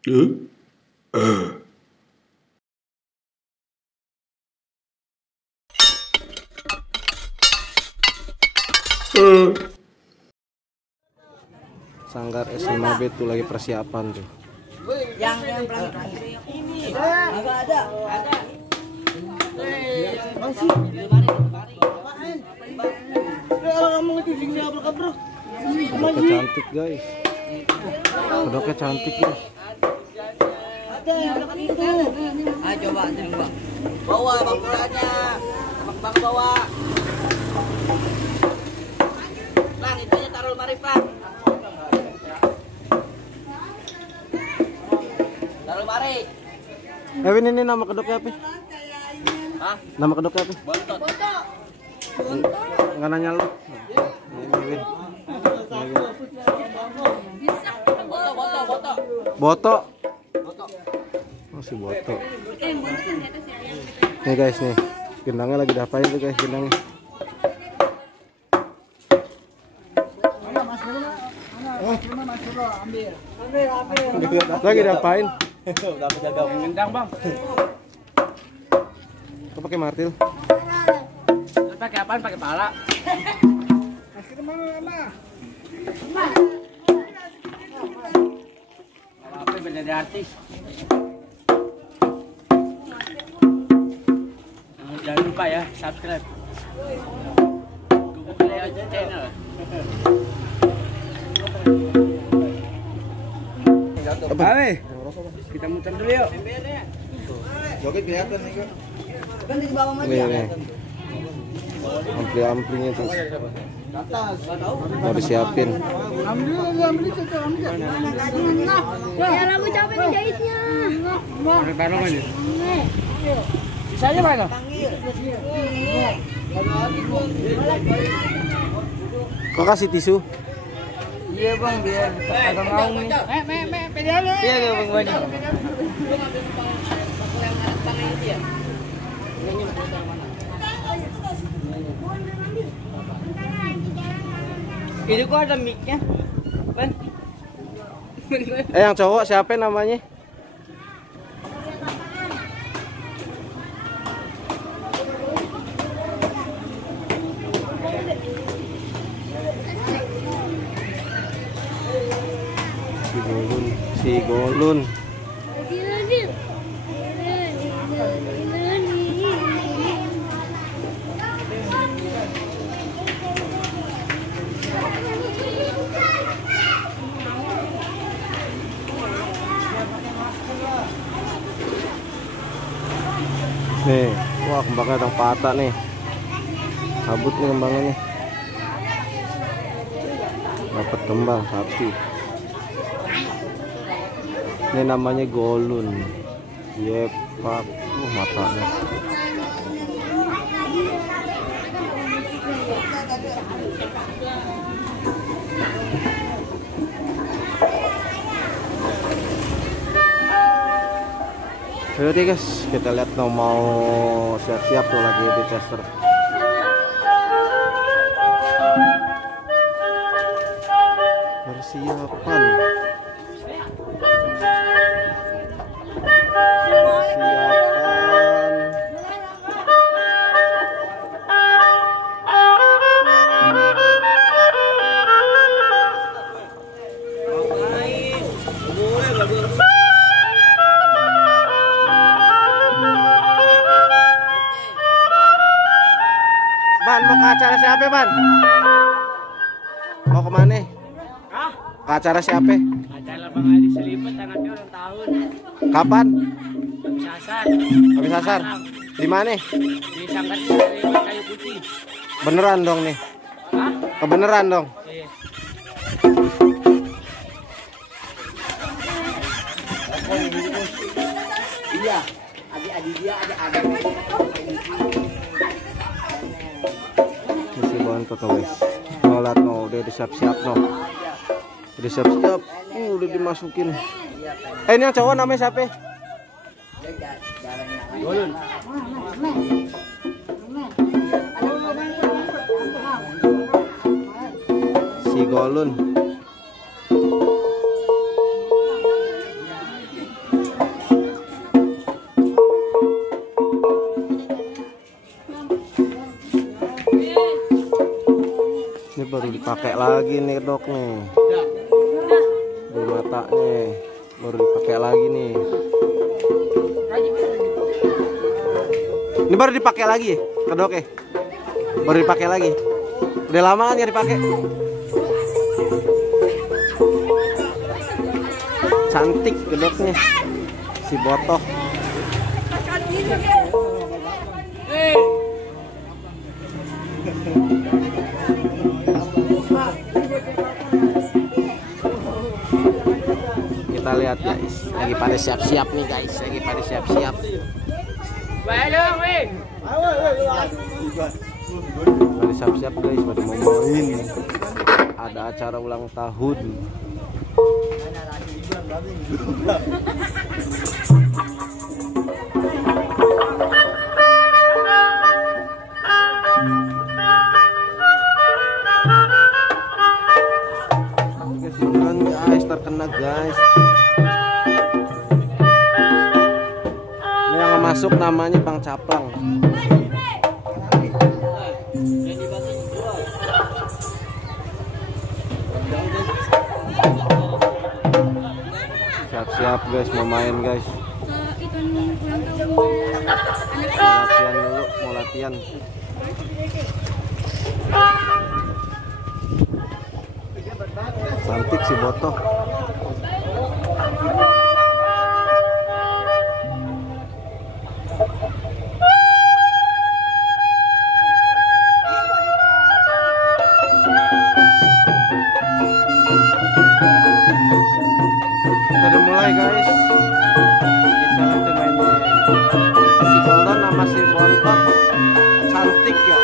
Sanggar S5B tuh lagi persiapan tuh. Yang pelan-pelan ini agak ada. Masih. Kodoknya cantik guys. Kodoknya cantik guys. Ada yang dekat itu. Ayo coba anterin gua. Bawa bangkulannya. Bang bawa. Lang, itunya taruh mari, Lang. Taruh mari. Ewin, ini nama kedoknya apa? Hah? Nama kedoknya apa? Bontot. Nggak nanya lu. Ini Ewin. Boto. Oh, si Boto. Nih guys nih. Gendangnya lagi diapain tuh guys gendangnya? Lagi diapain? Udah jaga mengendang, Bang. Kau pakai martil? Terus pakai apaan? Pakai pala. Kasih ke mana, Mama? Apa jadi artis? Jangan lupa ya, subscribe. Google Play aja channel. Apa? Kita muter dulu yuk. Joget kelihatan nih kan. Kan di bawah aja. Nih. Ampli-amplinya tuh. Mau disiapin. Ya lagu capek ngejahitnya. Pakai barong aja. Bisa aja mana? Kok kasih tisu? Iya bang, biar agak mau nih. Pedalnya. Iya bang Bani. Itu kok ada mic-nya, Ban? Yang cowok siapa namanya? Si Golun. Nih, wah kembangnya ada patah nih. Cabut nih kembangnya nih. Dapat kembang sapi. Ini namanya Golun. Yepak, matanya. Oke guys, kita lihat no mau siap-siap tuh lagi di tester. Persiapan. Ban, mau ke acara siapa, Ban? Mau kemana? Hah? Ke acara siapa? Acara Bang Ali Selipet, anaknya ulang tahun. Kapan? Habis asar. Habis asar? Di mana? Di Sanggar Selipet Kayu Putih. Beneran dong nih? Hah? Kebeneran dong? Iya. Iya. Adik-adik dia ada. Masih bontot guys. Nolat no, udah disiap-siap no. Udah siap-siap. Udah dimasukin. Ini yang cowok namanya siapa? Golun. Si Golun. Dipakai lagi nih dok nih. Di matanya baru dipakai lagi nih. Ini baru dipakai lagi kedok ya? Baru dipakai lagi. Udah lama kan ya dipakai? Cantik kedoknya si Botoh. Kita lihat guys, lagi pada siap-siap nih guys, lagi pada siap-siap. Pada siap-siap guys, pada mau main. Ada acara ulang tahun. Beneran guys, terkena guys. Ini yang masuk namanya Bang Caplang. Siap-siap guys, mau main guys. Latihan dulu, mau latihan. Cantik si Botoh. Kita udah mulai guys. Kita lagi mainnya si Golden sama si Bontot. Cantik ya.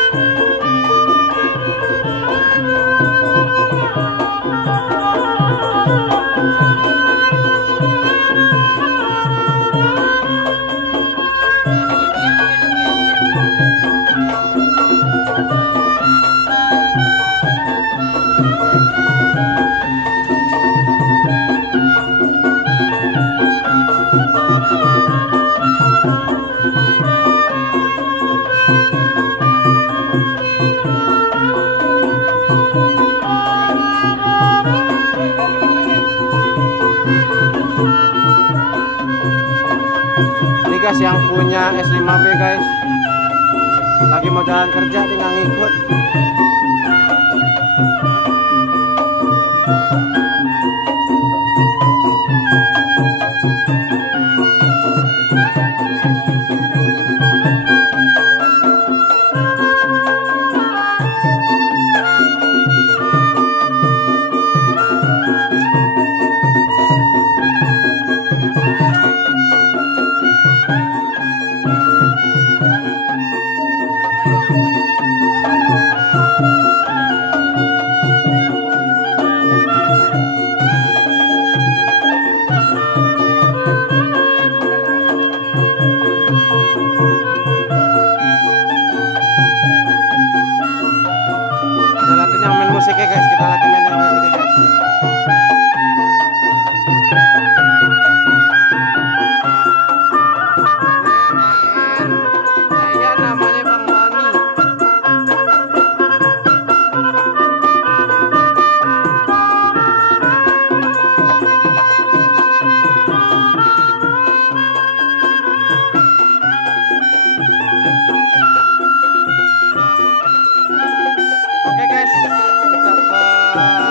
Ini guys yang punya S5B guys, lagi mau jalan kerja dia nggak ngikut. Musiknya guys, kita latih main musiknya guys. Saya namanya Bang Bani. Oke guys, kita ke